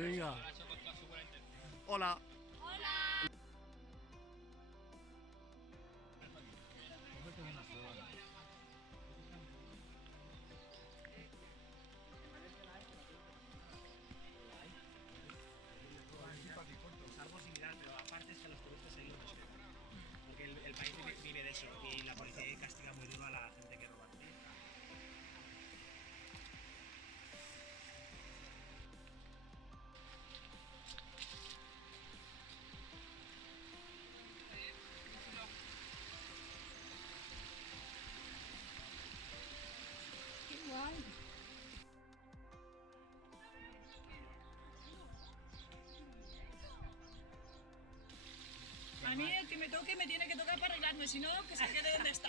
Venga. Hola. Hola. Es algo similar, pero aparte es que los turistas ahí lo respetan. Porque el país vive de eso y la policía castiga muy duro a la gente que roba. Qué guay. A mí el que me toque me tiene que tocar para arreglarme, si no, que se quede donde está.